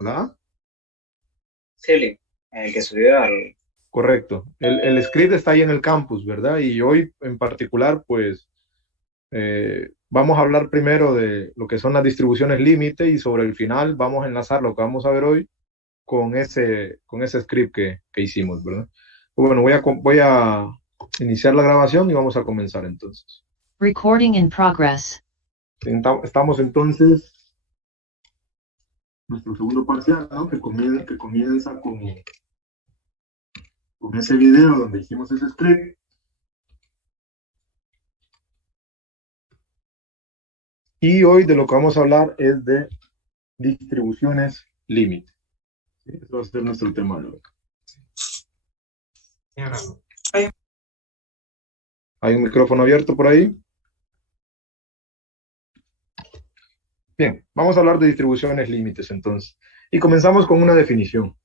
¿verdad? Sí, el que subió al... Correcto. El script está ahí en el campus, ¿verdad? Y hoy en particular, pues, vamos a hablar primero de lo que son las distribuciones límite y sobre el final vamos a enlazar lo que vamos a ver hoy con ese script que hicimos, ¿verdad? Pues bueno, voy a iniciar la grabación y vamos a comenzar entonces. Recording in progress. Estamos entonces nuestro segundo parcial, ¿no? Que comienza con ese video donde hicimos ese script. Y hoy de lo que vamos a hablar es de distribuciones límite. ¿Sí? Ese va a ser nuestro tema de hoy. ¿Hay un micrófono abierto por ahí? Bien, vamos a hablar de distribuciones límites entonces. Y comenzamos con una definición,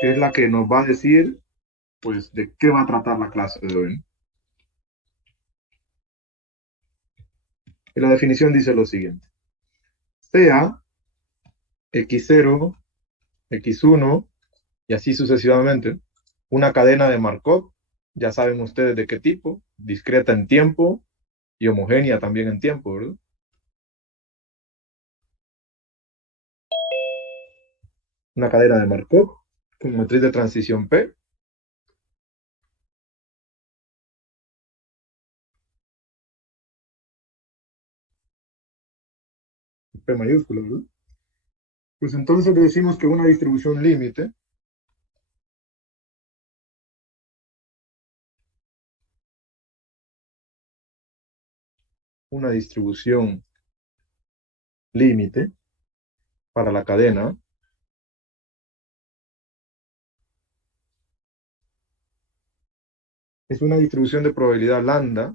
que es la que nos va a decir, pues, de qué va a tratar la clase de hoy, ¿no? Y la definición dice lo siguiente. Sea x0, x1 y así sucesivamente, una cadena de Markov, ya saben ustedes de qué tipo, discreta en tiempo y homogénea también en tiempo, ¿verdad? Una cadena de Markov con matriz de transición P, P mayúscula, ¿verdad? Pues entonces decimos que una distribución límite para la cadena es una distribución de probabilidad lambda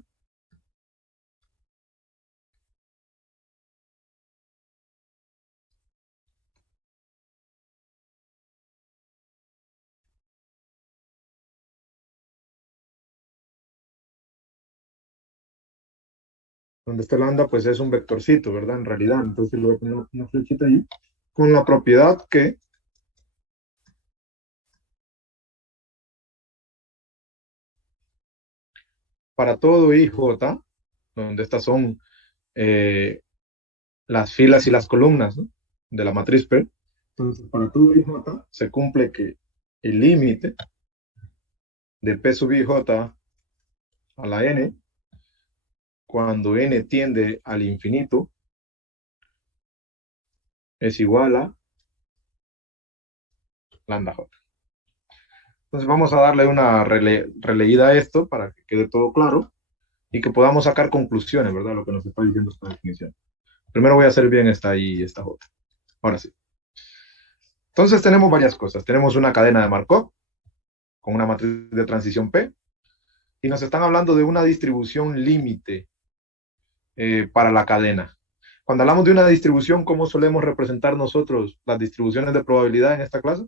donde este lambda pues es un vectorcito, ¿verdad? En realidad, entonces le voy a poner una flechita ahí, con la propiedad que para todo IJ, donde estas son eh, las filas y las columnas, ¿no? De la matriz P, entonces para todo IJ se cumple que el límite de P sub IJ a la N, cuando N tiende al infinito, es igual a lambda J. Entonces vamos a darle una releída a esto para que quede todo claro y que podamos sacar conclusiones, ¿verdad? Lo que nos está diciendo esta definición. Primero voy a hacer bien esta y esta J. Ahora sí. Entonces tenemos varias cosas. Tenemos una cadena de Markov con una matriz de transición P y nos están hablando de una distribución límite para la cadena. Cuando hablamos de una distribución, ¿cómo solemos representar nosotros las distribuciones de probabilidad en esta clase?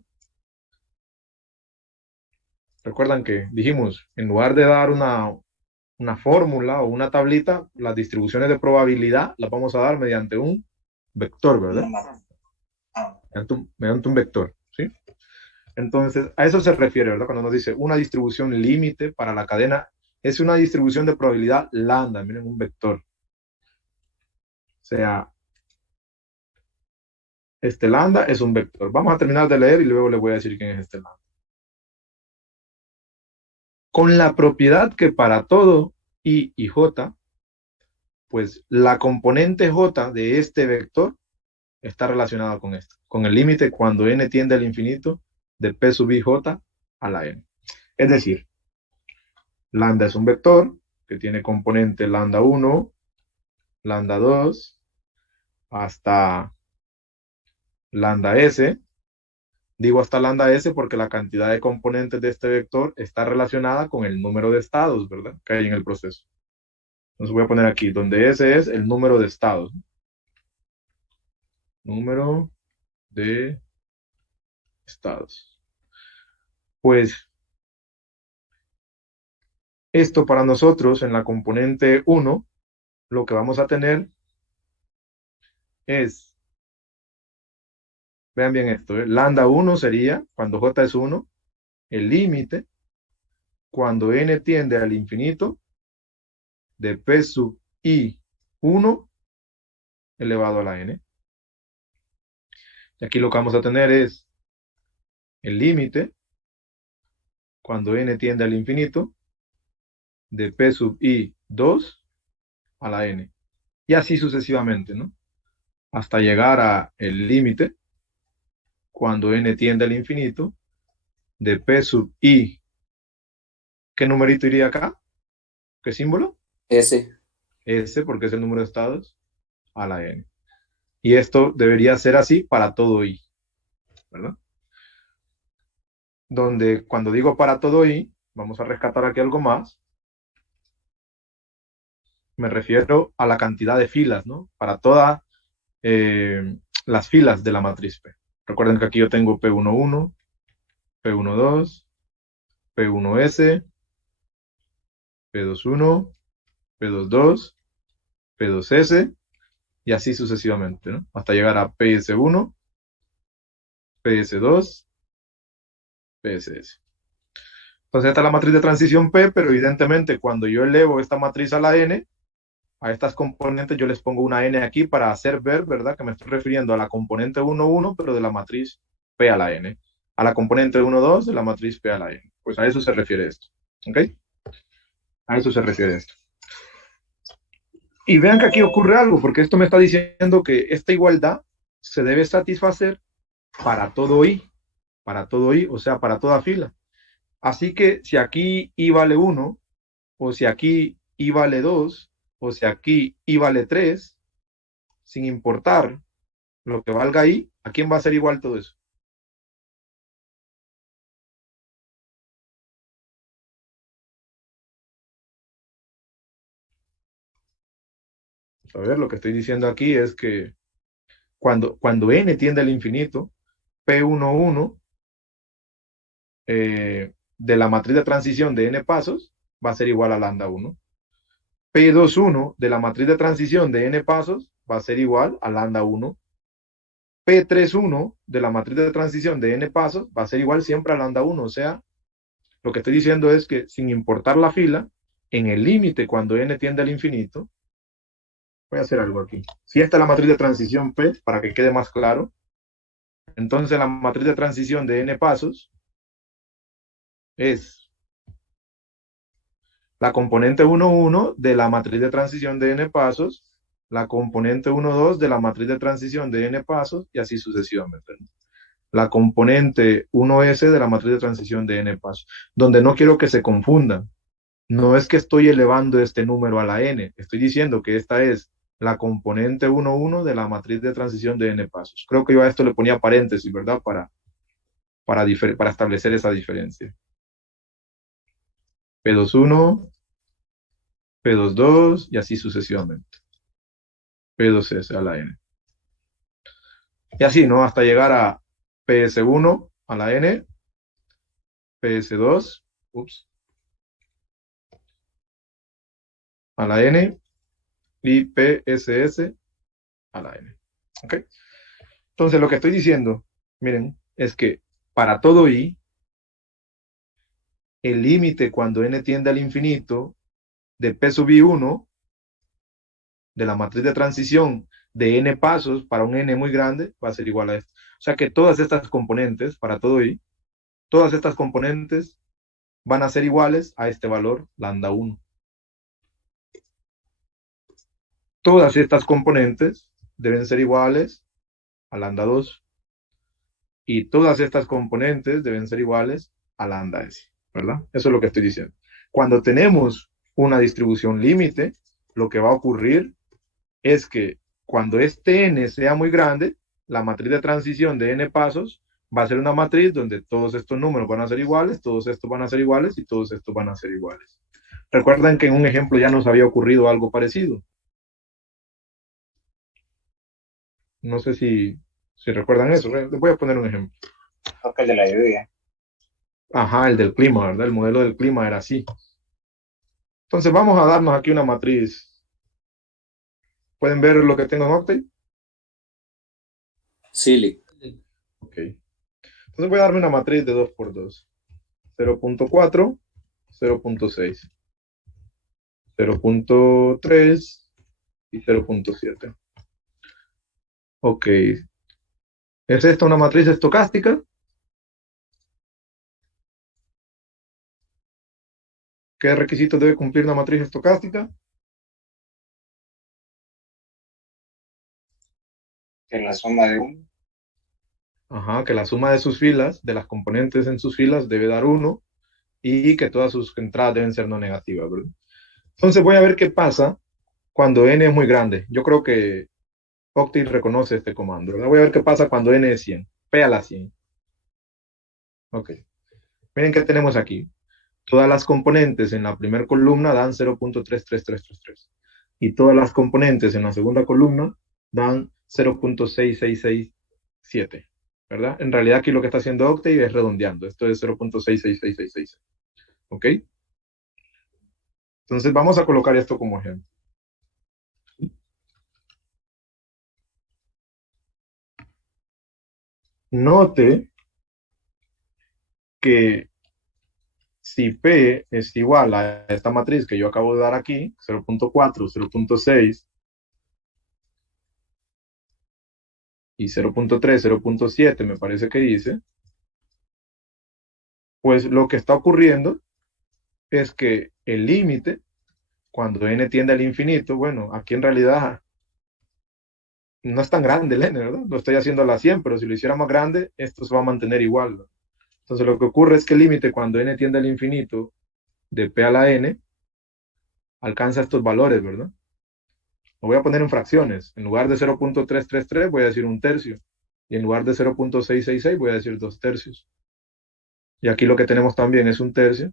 Recuerdan que dijimos, en lugar de dar una fórmula o una tablita, las distribuciones de probabilidad las vamos a dar mediante un vector, ¿verdad? Mediante un vector, ¿sí? Entonces, a eso se refiere, ¿verdad? Cuando nos dice una distribución límite para la cadena, es una distribución de probabilidad lambda, miren, un vector. O sea, este lambda es un vector. Vamos a terminar de leer y luego les voy a decir quién es este lambda. Con la propiedad que para todo I y J, pues la componente J de este vector está relacionada con esto, con el límite cuando n tiende al infinito de P sub I J a la n. Es decir, lambda es un vector que tiene componente lambda 1, lambda 2, hasta lambda S. Digo hasta lambda S porque la cantidad de componentes de este vector está relacionada con el número de estados, ¿verdad? Que hay en el proceso. Entonces voy a poner aquí, donde S es el número de estados. Número de estados. Pues esto para nosotros en la componente 1, lo que vamos a tener es Vean bien esto, lambda 1 sería, cuando j es 1, el límite, cuando n tiende al infinito, de p sub i 1 elevado a la n. Y aquí lo que vamos a tener es el límite, cuando n tiende al infinito, de p sub i 2 a la n. Y así sucesivamente, ¿no? Hasta llegar a el límite, cuando n tiende al infinito, de p sub i. ¿Qué numerito iría acá? ¿Qué símbolo? S. S, porque es el número de estados, a la n. Y esto debería ser así para todo i, ¿verdad? Donde cuando digo para todo i, vamos a rescatar aquí algo más, me refiero a la cantidad de filas, ¿no? Para todas las filas de la matriz P. Recuerden que aquí yo tengo P11, P12, P1S, P21, P22, P2S, y así sucesivamente, ¿no? Hasta llegar a PS1, PS2, PSS. Entonces esta es la matriz de transición P, pero evidentemente cuando yo elevo esta matriz a la n, a estas componentes yo les pongo una n aquí para hacer ver, ¿verdad? Que me estoy refiriendo a la componente 1, 1, pero de la matriz P a la n. A la componente 1, 2 de la matriz P a la n. Pues a eso se refiere esto. ¿Ok? A eso se refiere esto. Y vean que aquí ocurre algo, porque esto me está diciendo que esta igualdad se debe satisfacer para todo i, o sea, para toda fila. Así que si aquí i vale 1, o si aquí i vale 2, o si aquí i vale 3, sin importar lo que valga i, ¿a quién va a ser igual todo eso? A ver, lo que estoy diciendo aquí es que cuando n tiende al infinito, P11 de la matriz de transición de n pasos va a ser igual a lambda 1. P21 de la matriz de transición de n pasos va a ser igual a lambda 1. P31 de la matriz de transición de n pasos va a ser igual siempre a lambda 1. O sea, lo que estoy diciendo es que sin importar la fila, en el límite cuando n tiende al infinito, voy a hacer algo aquí. Si esta es la matriz de transición P, para que quede más claro, entonces la matriz de transición de n pasos es la componente 1, 1 de la matriz de transición de n pasos, la componente 1, 2 de la matriz de transición de n pasos, y así sucesivamente. La componente 1s de la matriz de transición de n pasos, donde no quiero que se confundan. No es que estoy elevando este número a la n, estoy diciendo que esta es la componente 1, 1 de la matriz de transición de n pasos. Creo que yo a esto le ponía paréntesis, ¿verdad? Para establecer esa diferencia. P21, P22 y así sucesivamente. P2S a la n. Y así, ¿no? Hasta llegar a PS1 a la n, PS2, a la n y PSS a la n. ¿Ok? Entonces lo que estoy diciendo, miren, es que para todo i, el límite cuando n tiende al infinito de p sub i1 de la matriz de transición de n pasos para un n muy grande va a ser igual a esto. O sea que todas estas componentes, para todo i, todas estas componentes van a ser iguales a este valor lambda 1. Todas estas componentes deben ser iguales a lambda 2. Y todas estas componentes deben ser iguales a lambda s, ¿verdad? Eso es lo que estoy diciendo. Cuando tenemos una distribución límite, lo que va a ocurrir es que cuando este n sea muy grande, la matriz de transición de n pasos va a ser una matriz donde todos estos números van a ser iguales, todos estos van a ser iguales y todos estos van a ser iguales. Recuerdan que en un ejemplo ya nos había ocurrido algo parecido. No sé si recuerdan eso. Les voy a poner un ejemplo. Creo que el de la lluvia. Ajá, el del clima, ¿verdad? El modelo del clima era así. Entonces vamos a darnos aquí una matriz. ¿Pueden ver lo que tengo en Octave? Sí, Ok. Entonces voy a darme una matriz de 2 por 2. 0.4, 0.6, 0.3 y 0.7. Ok. ¿Es esta una matriz estocástica? ¿Qué requisitos debe cumplir una matriz estocástica? Que la suma de 1. Ajá, que la suma de sus filas, de las componentes en sus filas, debe dar 1 y que todas sus entradas deben ser no negativas, ¿verdad? Entonces voy a ver qué pasa cuando n es muy grande. Yo creo que Octave reconoce este comando, ¿verdad? Voy a ver qué pasa cuando n es 100. P a la 100. Ok. Miren qué tenemos aquí. Todas las componentes en la primera columna dan 0.33333. Y todas las componentes en la segunda columna dan 0.6667. ¿Verdad? En realidad aquí lo que está haciendo Octave es redondeando. Esto es 0.666666. ¿Ok? Entonces vamos a colocar esto como ejemplo. Note que si P es igual a esta matriz que yo acabo de dar aquí, 0.4, 0.6 y 0.3, 0.7 me parece que dice, pues lo que está ocurriendo es que el límite, cuando n tiende al infinito, bueno, aquí en realidad no es tan grande el n, ¿verdad? Lo estoy haciendo a la 100, pero si lo hiciera más grande, esto se va a mantener igual, ¿no? Entonces lo que ocurre es que el límite cuando n tiende al infinito de p a la n alcanza estos valores, ¿verdad? Lo voy a poner en fracciones. En lugar de 0.333 voy a decir un tercio. Y en lugar de 0.666 voy a decir 2 tercios. Y aquí lo que tenemos también es un tercio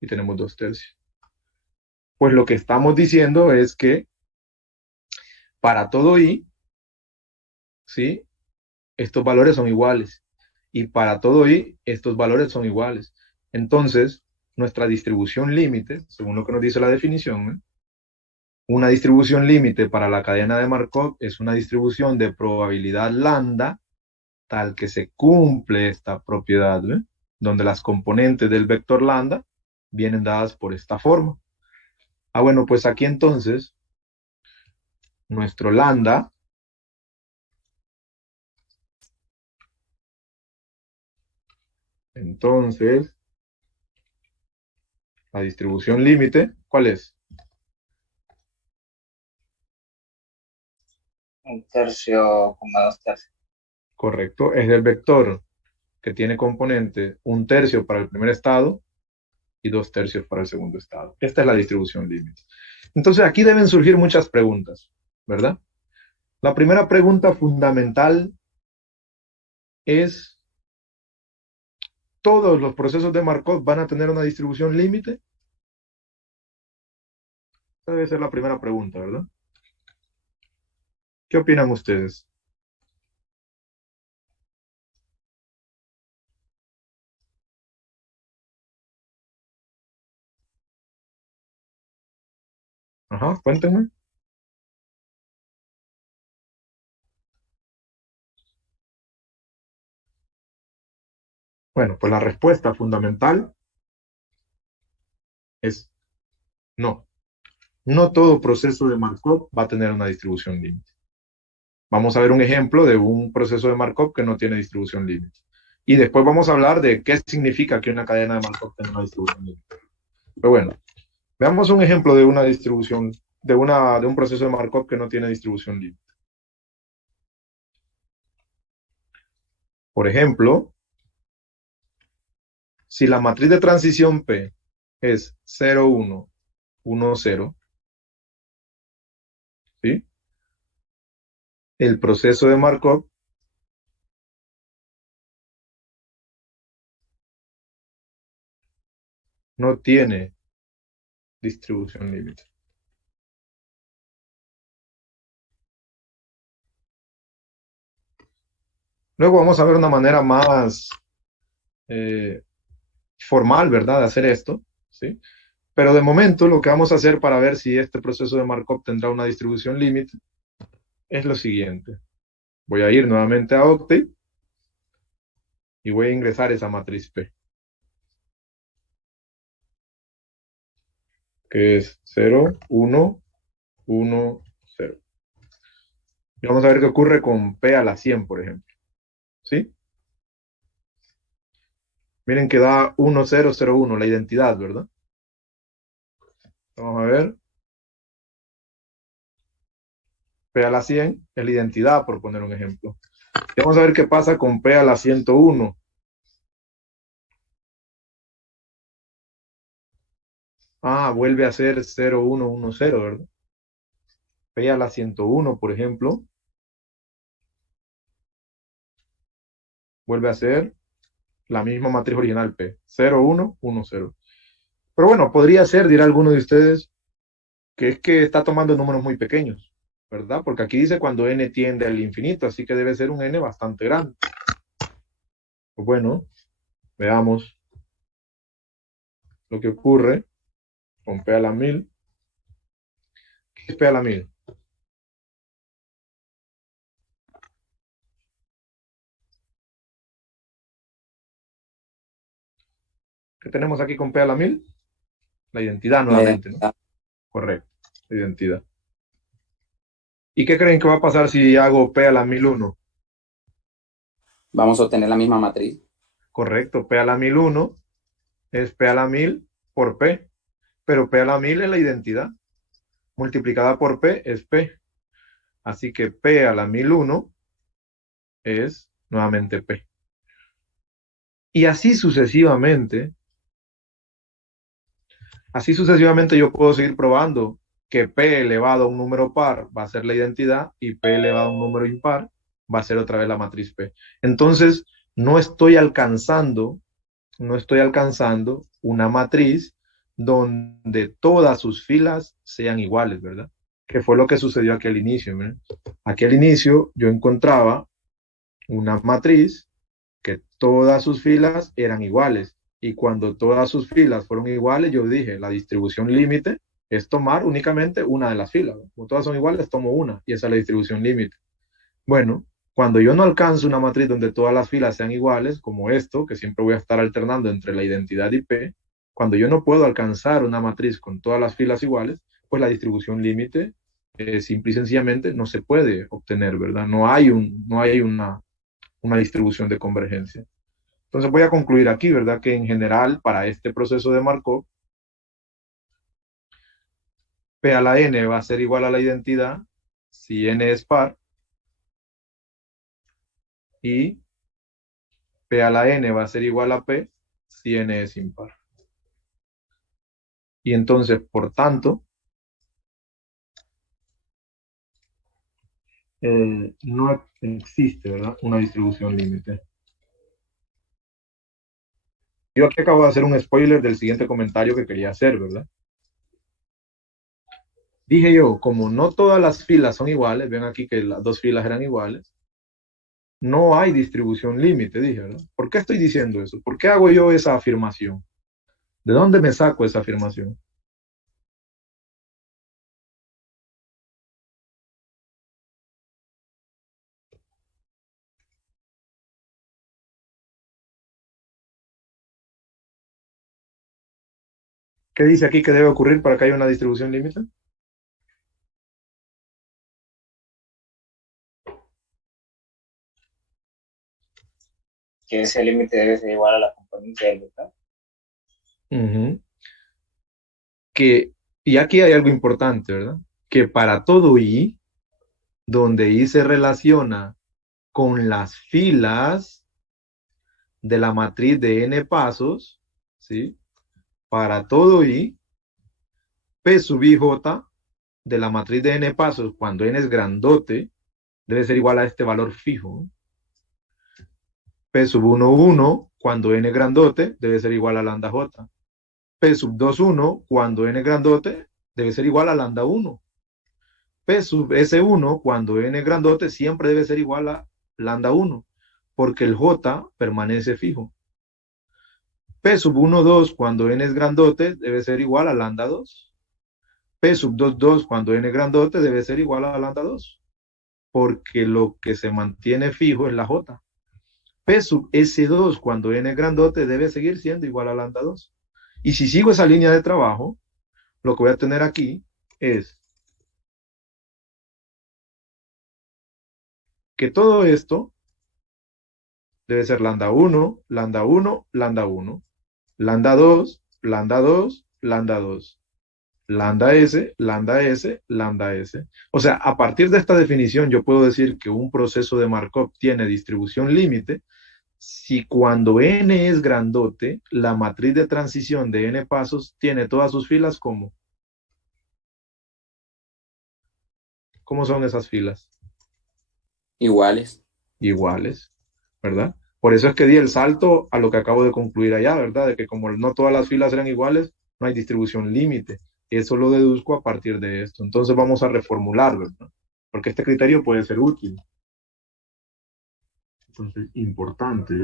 y tenemos 2 tercios. Pues lo que estamos diciendo es que para todo i, ¿sí? Estos valores son iguales. Y para todo i, estos valores son iguales. Entonces, nuestra distribución límite, según lo que nos dice la definición, ¿eh? Una distribución límite para la cadena de Markov es una distribución de probabilidad lambda tal que se cumple esta propiedad, ¿ve? Donde las componentes del vector lambda vienen dadas por esta forma. Ah, bueno, pues aquí entonces, nuestro lambda entonces, la distribución límite, ¿cuál es? 1 tercio, 2 tercios. Correcto, es el vector que tiene componente 1 tercio para el primer estado y 2 tercios para el segundo estado. Esta es la distribución límite. Entonces aquí deben surgir muchas preguntas, ¿verdad? La primera pregunta fundamental es, ¿todos los procesos de Markov van a tener una distribución límite? Esa debe ser la primera pregunta, ¿verdad? ¿Qué opinan ustedes? Ajá, cuéntenme. Bueno, pues la respuesta fundamental es no. No todo proceso de Markov va a tener una distribución límite. Vamos a ver un ejemplo de un proceso de Markov que no tiene distribución límite. Y después vamos a hablar de qué significa que una cadena de Markov tenga una distribución límite. Pero bueno, veamos un ejemplo de una distribución, de un proceso de Markov que no tiene distribución límite. Por ejemplo, si la matriz de transición P es 0, 1, 1, 0, ¿sí? El proceso de Markov no tiene distribución límite. Luego vamos a ver una manera más eh, formal, ¿verdad?, de hacer esto, ¿sí? Pero de momento lo que vamos a hacer para ver si este proceso de Markov tendrá una distribución límite es lo siguiente. Voy a ir nuevamente a Octave y voy a ingresar esa matriz P, que es 0, 1, 1, 0. Y vamos a ver qué ocurre con P a la 100, por ejemplo. ¿Sí? Miren que da 1, 0, 0, 1, la identidad, ¿verdad? Vamos a ver. P a la 100 es la identidad, por poner un ejemplo. Y vamos a ver qué pasa con P a la 101. Ah, vuelve a ser 0, 1, 1, 0, ¿verdad? P a la 101, por ejemplo, vuelve a ser la misma matriz original P. 0, 1, 1, 0. Pero bueno, podría ser, dirá alguno de ustedes, que es que está tomando números muy pequeños, ¿verdad? Porque aquí dice cuando n tiende al infinito, así que debe ser un n bastante grande. Pues bueno, veamos lo que ocurre con P a la 1000. ¿Qué es P a la 1000? ¿Qué tenemos aquí con P a la 1000? La identidad La nuevamente, ¿no? identidad. Correcto, la identidad. ¿Y qué creen que va a pasar si hago P a la 1001? Vamos a obtener la misma matriz. Correcto, P a la 1001 es P a la 1000 por P, pero P a la 1000 es la identidad, multiplicada por P es P. Así que P a la 1001 es nuevamente P. Y así sucesivamente yo puedo seguir probando que P elevado a un número par va a ser la identidad y P elevado a un número impar va a ser otra vez la matriz P. Entonces, no estoy alcanzando una matriz donde todas sus filas sean iguales, ¿verdad? Que fue lo que sucedió aquí al inicio, ¿verdad? Aquí al inicio yo encontraba una matriz que todas sus filas eran iguales. Y cuando todas sus filas fueron iguales, yo dije, la distribución límite es tomar únicamente una de las filas. Como todas son iguales, tomo una, y esa es la distribución límite. Bueno, cuando yo no alcanzo una matriz donde todas las filas sean iguales, como esto, que siempre voy a estar alternando entre la identidad y P, cuando yo no puedo alcanzar una matriz con todas las filas iguales, pues la distribución límite simple y sencillamente no se puede obtener, ¿verdad? No hay una distribución de convergencia. Entonces voy a concluir aquí, ¿verdad? Que en general, para este proceso de Markov, P a la n va a ser igual a la identidad si n es par, y P a la n va a ser igual a P si n es impar. Y entonces, por tanto, no existe, ¿verdad? Una distribución límite. Yo aquí acabo de hacer un spoiler del siguiente comentario que quería hacer, ¿verdad? Dije yo, como no todas las filas son iguales, ven aquí que las dos filas eran iguales, no hay distribución límite, dije, ¿verdad? ¿Por qué estoy diciendo eso? ¿Por qué hago yo esa afirmación? ¿De dónde me saco esa afirmación? ¿Qué dice aquí que debe ocurrir para que haya una distribución límite? Que ese límite debe ser igual a la componente del vector. Uh-huh. Y aquí hay algo importante, ¿verdad? Que para todo i, donde i se relaciona con las filas de la matriz de n pasos, ¿sí? Para todo i, p sub ij de la matriz de n pasos, cuando n es grandote, debe ser igual a este valor fijo. P sub 1, 1, cuando n grandote, debe ser igual a lambda j. P sub 2, 1, cuando n grandote, debe ser igual a lambda 1. P sub S1, cuando n grandote, siempre debe ser igual a lambda 1, porque el j permanece fijo. P sub 1, 2, cuando n es grandote, debe ser igual a lambda 2. P sub 2, 2, cuando n grandote, debe ser igual a lambda 2, porque lo que se mantiene fijo es la j. P sub S2 cuando n es grandote debe seguir siendo igual a lambda 2. Y si sigo esa línea de trabajo, lo que voy a tener aquí es que todo esto debe ser lambda 1, lambda 1, lambda 1, lambda 2, lambda 2, lambda 2, lambda S, lambda S, lambda S. O sea, a partir de esta definición yo puedo decir que un proceso de Markov tiene distribución límite si cuando n es grandote, la matriz de transición de n pasos tiene todas sus filas como. ¿Cómo son esas filas? Iguales. Iguales, ¿verdad? Por eso es que di el salto a lo que acabo de concluir allá, ¿verdad? De que como no todas las filas eran iguales, no hay distribución límite. Eso lo deduzco a partir de esto. Entonces vamos a reformularlo, ¿verdad? Porque este criterio puede ser útil. Entonces, importante.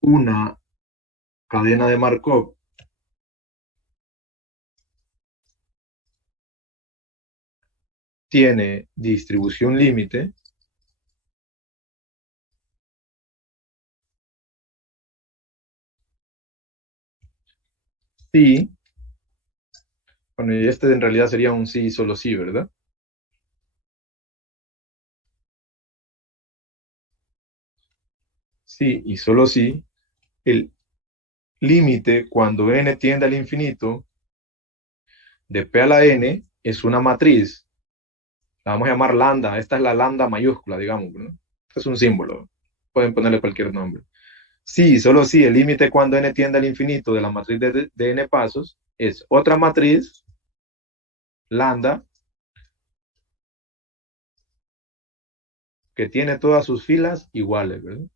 Una cadena de Markov tiene distribución límite si, bueno, y este en realidad sería un sí y solo sí, ¿verdad? Sí y solo sí, el límite cuando n tiende al infinito de P a la n es una matriz, la vamos a llamar lambda, esta es la lambda mayúscula, digamos, ¿no? Este es un símbolo, pueden ponerle cualquier nombre. Sí, solo sí, el límite cuando n tiende al infinito de la matriz de n pasos es otra matriz, lambda, que tiene todas sus filas iguales, ¿verdad?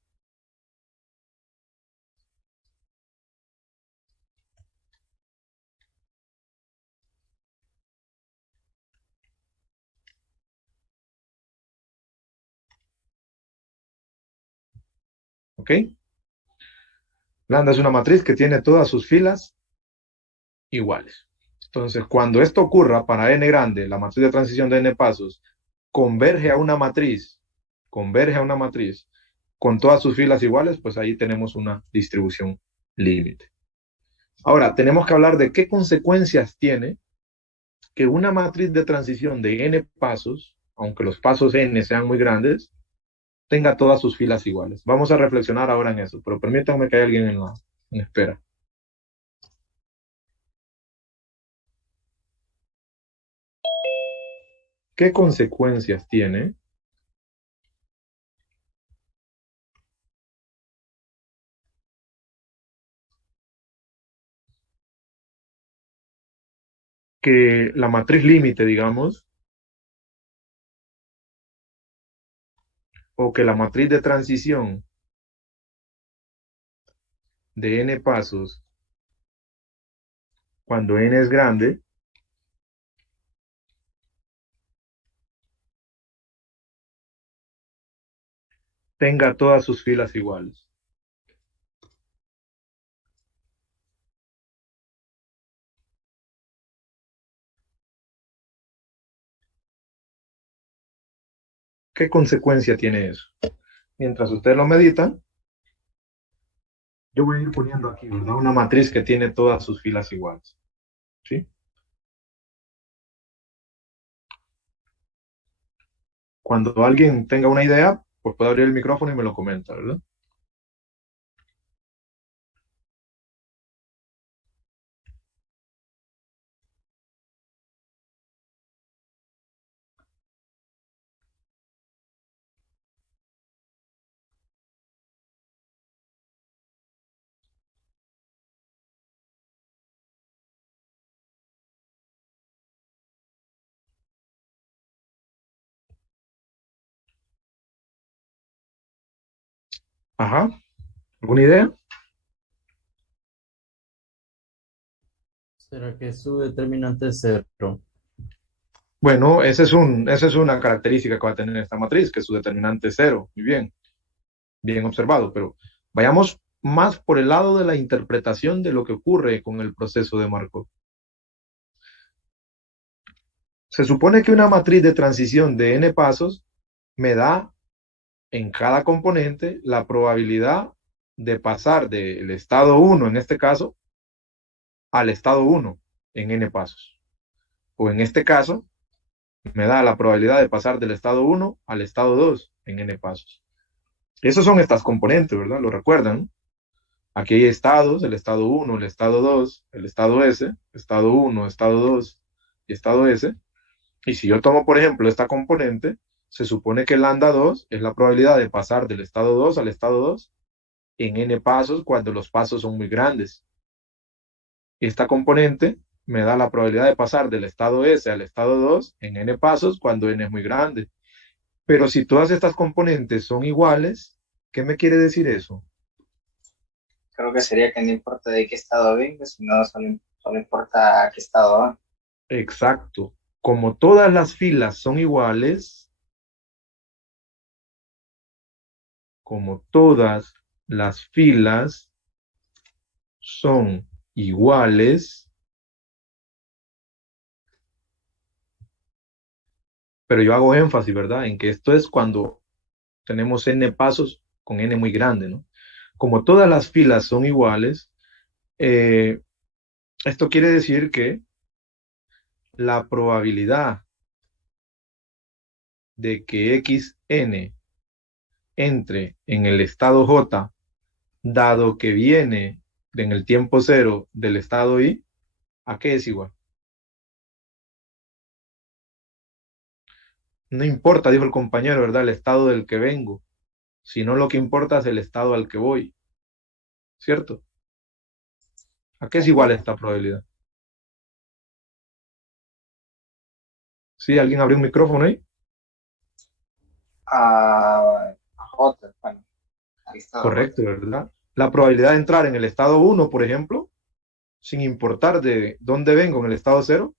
¿Ok? Lambda es una matriz que tiene todas sus filas iguales. Entonces, cuando esto ocurra para n grande, la matriz de transición de n pasos converge a una matriz con todas sus filas iguales, pues ahí tenemos una distribución límite. Ahora, tenemos que hablar de qué consecuencias tiene que una matriz de transición de n pasos, aunque los pasos n sean muy grandes, tenga todas sus filas iguales. Vamos a reflexionar ahora en eso, pero permítanme que haya alguien en espera. ¿Qué consecuencias tiene que la matriz límite, digamos, o que la matriz de transición de n pasos, cuando n es grande, tenga todas sus filas iguales? ¿Qué consecuencia tiene eso? Mientras ustedes lo meditan, yo voy a ir poniendo aquí, ¿verdad? Una matriz que tiene todas sus filas iguales. ¿Sí? Cuando alguien tenga una idea, pues puede abrir el micrófono y me lo comenta, ¿verdad? Ajá. ¿Alguna idea? ¿Será que su determinante es cero? Bueno, esa es una característica que va a tener esta matriz, que su determinante es cero. Muy bien, bien observado, pero vayamos más por el lado de la interpretación de lo que ocurre con el proceso de Markov. Se supone que una matriz de transición de n pasos me da en cada componente la probabilidad de pasar del estado 1, en este caso, al estado 1 en n pasos. O en este caso, me da la probabilidad de pasar del estado 1 al estado 2 en n pasos. Esos son estas componentes, ¿verdad? ¿Lo recuerdan? Aquí hay estados, el estado 1, el estado 2, el estado S, estado 1, estado 2 y estado S. Y si yo tomo, por ejemplo, esta componente, se supone que lambda 2 es la probabilidad de pasar del estado 2 al estado 2 en n pasos cuando los pasos son muy grandes. Esta componente me da la probabilidad de pasar del estado S al estado 2 en n pasos cuando n es muy grande. Pero si todas estas componentes son iguales, ¿qué me quiere decir eso? Creo que sería que no importa de qué estado venga, sino solo importa a qué estado va. Exacto. Como todas las filas son iguales, como todas las filas son iguales, pero yo hago énfasis, ¿verdad? En que esto es cuando tenemos n pasos con n muy grande, ¿no? Como todas las filas son iguales, eh, esto quiere decir que la probabilidad de que xn entre en el estado j, dado que viene en el tiempo cero del estado i, ¿a qué es igual? No importa, dijo el compañero, ¿verdad? El estado del que vengo, sino lo que importa es el estado al que voy, ¿cierto? ¿A qué es igual Ok. esta probabilidad? ¿Sí? ¿Alguien abrió un micrófono ahí? A J, bueno, al estado J. Correcto, ¿verdad? La probabilidad de entrar en el estado 1, por ejemplo, sin importar de dónde vengo en el estado 0,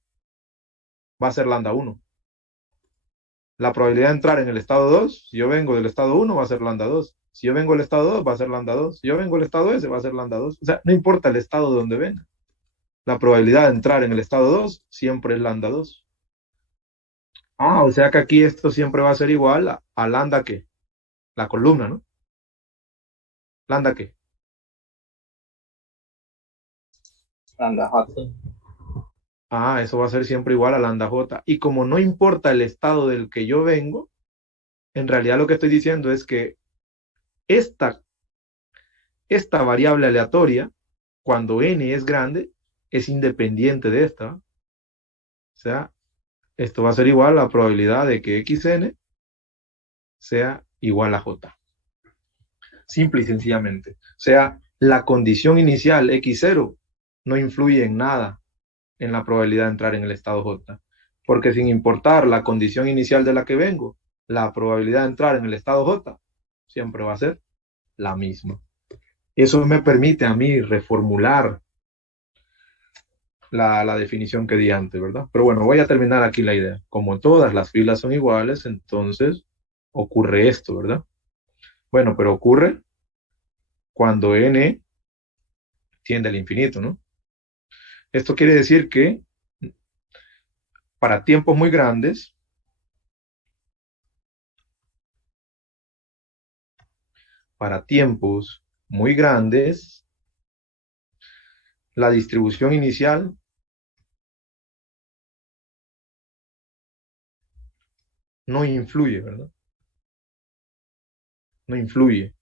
va a ser lambda 1. La probabilidad de entrar en el estado 2, si yo vengo del estado 1, va a ser lambda 2. Si yo vengo del estado 2, va a ser lambda 2. Si yo vengo del estado S, va a ser lambda 2. O sea, no importa el estado de donde venga. La probabilidad de entrar en el estado 2 siempre es lambda 2. Ah, o sea que aquí esto siempre va a ser igual a lambda ¿qué? La columna, ¿no? Lambda ¿qué? Lambda J. Sí. Ah, eso va a ser siempre igual a lambda J. Y como no importa el estado del que yo vengo, en realidad lo que estoy diciendo es que esta, esta variable aleatoria, cuando n es grande, es independiente de esta. O sea, esto va a ser igual a la probabilidad de que xn sea igual a j. Simple y sencillamente. O sea, la condición inicial x0 no influye en nada en la probabilidad de entrar en el estado j. Porque sin importar la condición inicial de la que vengo, la probabilidad de entrar en el estado j siempre va a ser la misma. Eso me permite a mí reformular la definición que di antes, ¿verdad? Pero bueno, voy a terminar aquí la idea. Como todas las filas son iguales, entonces ocurre esto, ¿verdad? Bueno, pero ocurre cuando n tiende al infinito, ¿no? Esto quiere decir que para tiempos muy grandes, para tiempos muy grandes, la distribución inicial no influye, ¿verdad? No influye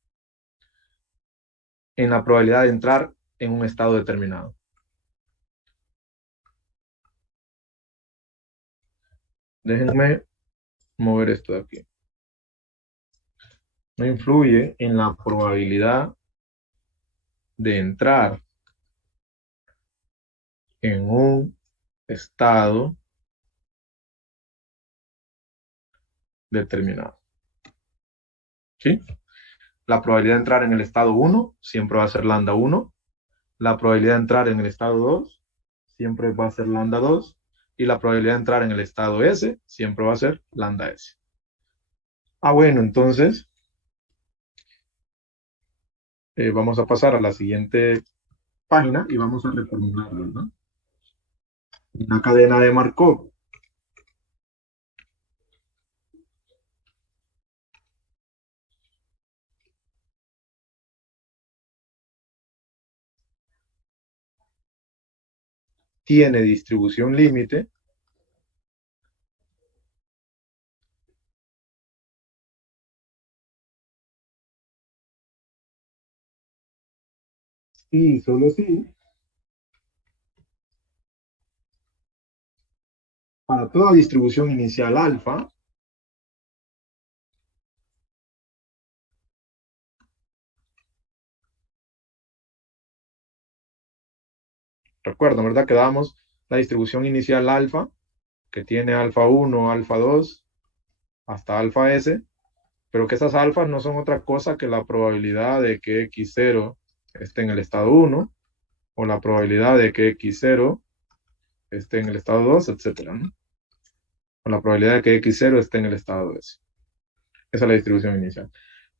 en la probabilidad de entrar en un estado determinado. Déjenme mover esto de aquí. No influye en la probabilidad de entrar en un estado determinado. ¿Sí? La probabilidad de entrar en el estado 1 siempre va a ser lambda 1. La probabilidad de entrar en el estado 2 siempre va a ser lambda 2. Y la probabilidad de entrar en el estado S siempre va a ser lambda S. Ah, bueno, entonces vamos a pasar a la siguiente página y vamos a reformularlo, ¿no? Una cadena de Markov. tiene distribución límite, y solo si para toda distribución inicial alfa, recuerda, ¿verdad? Que damos la distribución inicial alfa, que tiene alfa 1, alfa 2, hasta alfa s, pero que esas alfas no son otra cosa que la probabilidad de que x0 esté en el estado 1, o la probabilidad de que x0 esté en el estado 2, etcétera, ¿no? O la probabilidad de que x0 esté en el estado s. Esa es la distribución inicial.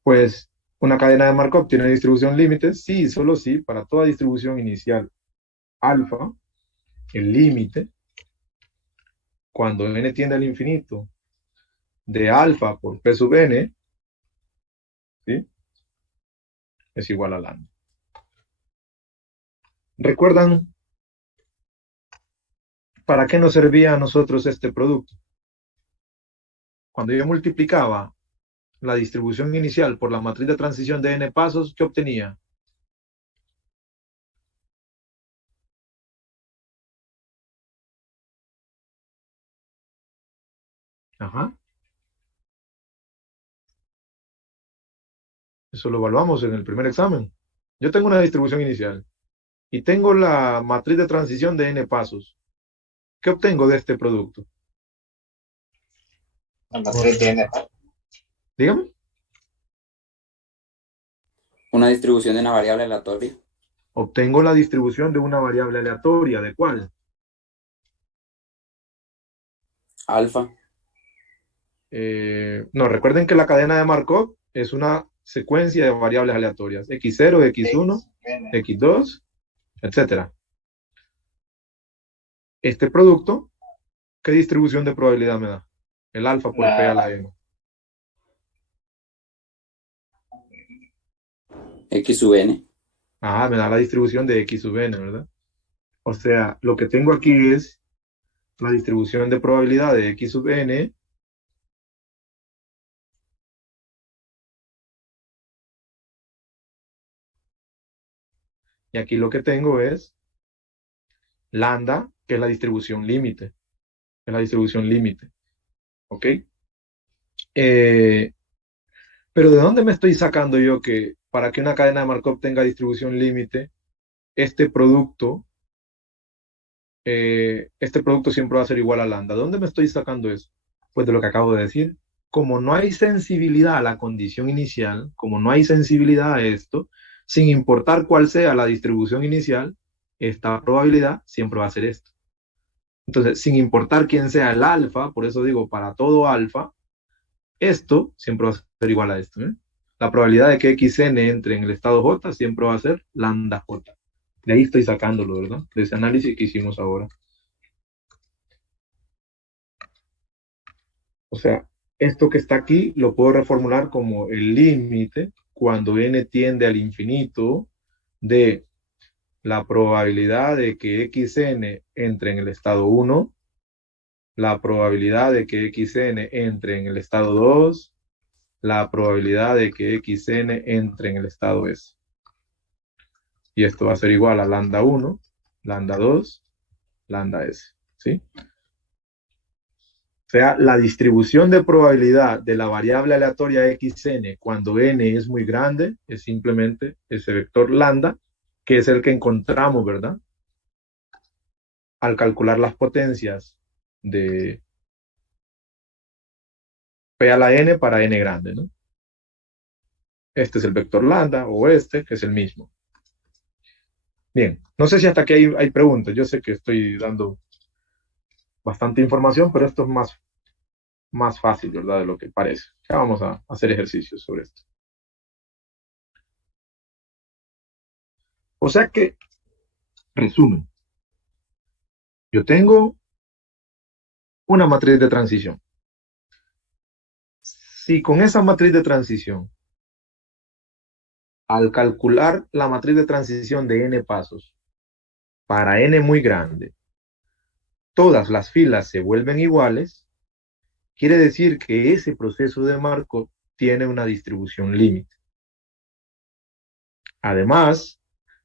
Pues una cadena de Markov tiene distribución límite, sí, solo sí, para toda distribución inicial alfa, el límite, cuando n tiende al infinito, de alfa por p sub n, ¿sí? Es igual a lambda. ¿Recuerdan para qué nos servía a nosotros este producto? Cuando yo multiplicaba la distribución inicial por la matriz de transición de n pasos, ¿qué obtenía? Ajá. Eso lo evaluamos en el primer examen. Yo tengo una distribución inicial y tengo la matriz de transición de n pasos. ¿Qué obtengo de este producto? La matriz tiene Dígame. Una distribución de una variable aleatoria. Obtengo la distribución de una variable aleatoria. ¿De cuál? Alfa. No, recuerden que la cadena de Markov es una secuencia de variables aleatorias. X0, X1, X2, etcétera. Este producto, ¿qué distribución de probabilidad me da? El alfa por P a la N. X sub n. Ah, me da la distribución de X sub n, ¿verdad? O sea, lo que tengo aquí es la distribución de probabilidad de X sub n y aquí lo que tengo es lambda, que es la distribución límite. Es la distribución límite. ¿Ok? Pero ¿de dónde me estoy sacando yo que para que una cadena de Markov tenga distribución límite, este producto siempre va a ser igual a lambda? ¿De dónde me estoy sacando eso? Pues de lo que acabo de decir. Como no hay sensibilidad a la condición inicial, como no hay sensibilidad a esto, sin importar cuál sea la distribución inicial, esta probabilidad siempre va a ser esto. Entonces, sin importar quién sea el alfa, por eso digo, para todo alfa, esto siempre va a ser igual a esto, ¿eh? La probabilidad de que xn entre en el estado j siempre va a ser lambda j. De ahí estoy sacándolo, ¿verdad? De ese análisis que hicimos ahora. O sea, esto que está aquí lo puedo reformular como el límite cuando n tiende al infinito de la probabilidad de que xn entre en el estado 1, la probabilidad de que xn entre en el estado 2, la probabilidad de que xn entre en el estado s. Y esto va a ser igual a lambda 1, lambda 2, lambda s. ¿Sí? O sea, la distribución de probabilidad de la variable aleatoria xn cuando n es muy grande es simplemente ese vector lambda, que es el que encontramos, ¿verdad? Al calcular las potencias de p a la n para n grande, ¿no? Este es el vector lambda, o este, que es el mismo. Bien, no sé si hasta aquí hay preguntas. Yo sé que estoy dando bastante información, pero esto es más fácil, ¿verdad? De lo que parece. Ya vamos a hacer ejercicios sobre esto. O sea que, resumen, yo tengo una matriz de transición. Si con esa matriz de transición, al calcular la matriz de transición de n pasos para n muy grande, todas las filas se vuelven iguales, quiere decir que ese proceso de Markov tiene una distribución límite. Además,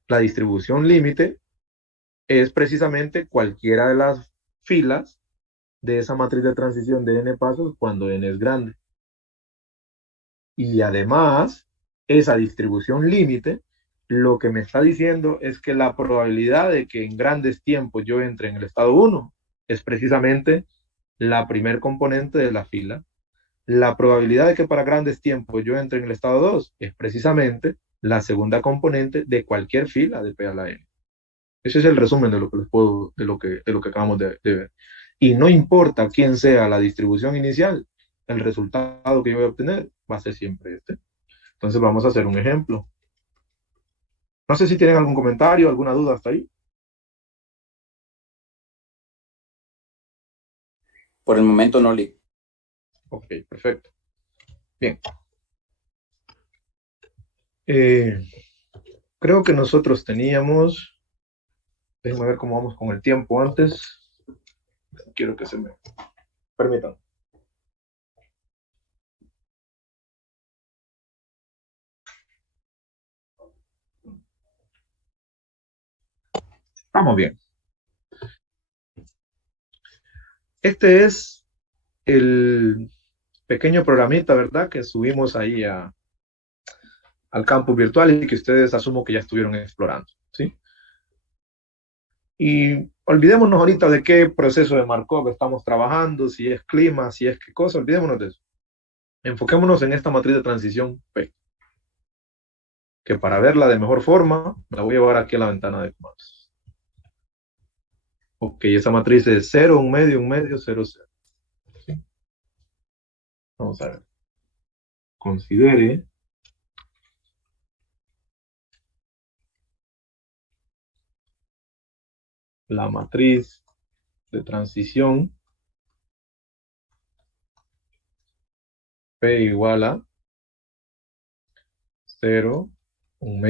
la distribución límite es precisamente cualquiera de las filas de esa matriz de transición de n pasos cuando n es grande. Y además, esa distribución límite, lo que me está diciendo es que la probabilidad de que en grandes tiempos yo entre en el estado 1 es precisamente la primer componente de la fila. La probabilidad de que para grandes tiempos yo entre en el estado 2 es precisamente la segunda componente de cualquier fila de P a la N. Ese es el resumen de lo que les puedo, de lo que acabamos de ver. Y no importa quién sea la distribución inicial, el resultado que yo voy a obtener va a ser siempre este. Entonces vamos a hacer un ejemplo. No sé si tienen algún comentario, alguna duda hasta ahí. Por el momento no, Lee. Ok, perfecto. Bien. Creo que nosotros teníamos... Déjenme ver cómo vamos con el tiempo antes. Quiero que se me permitan. Vamos bien. Este es el pequeño programita, ¿verdad? Que subimos ahí al campus virtual y que ustedes asumo que ya estuvieron explorando, ¿sí? Y olvidémonos ahorita de qué proceso de Markov estamos trabajando, si es clima, si es qué cosa, olvidémonos de eso. Enfoquémonos en esta matriz de transición P, que para verla de mejor forma, la voy a llevar aquí a la ventana de comandos. Ok, esa matriz es 0, 1 medio, 0, 0. ¿Sí? Vamos a ver. Considere la matriz de transición P igual a 0, 1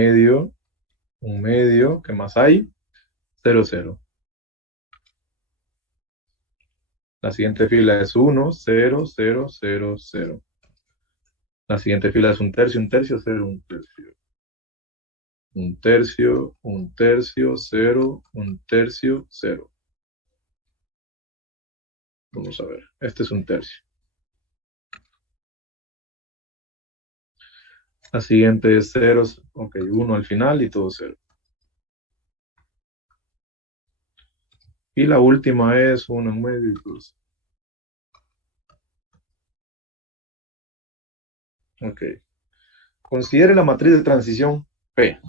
medio, ¿qué más hay? 0, 0. La siguiente fila es 1, 0, 0, 0, 0. La siguiente fila es 1 tercio, 0, 1 tercio. 1 tercio, 1 tercio, 0, 1 tercio, 0. Vamos a ver, este es 1 tercio. La siguiente es 0, ok, 1 al final y todo 0. Y la última es 1 en medio y todo 0. Ok. Considere la matriz de transición P.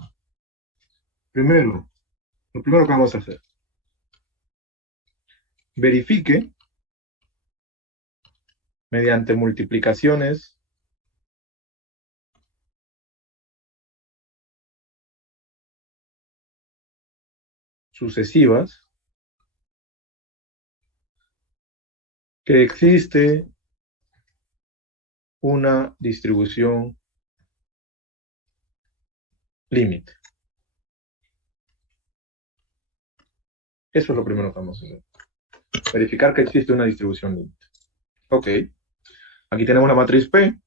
Primero, lo primero que vamos a hacer. Verifique mediante multiplicaciones sucesivas que existe una distribución límite. Eso es lo primero que vamos a hacer. Verificar que existe una distribución límite. Ok. Aquí tenemos la matriz P.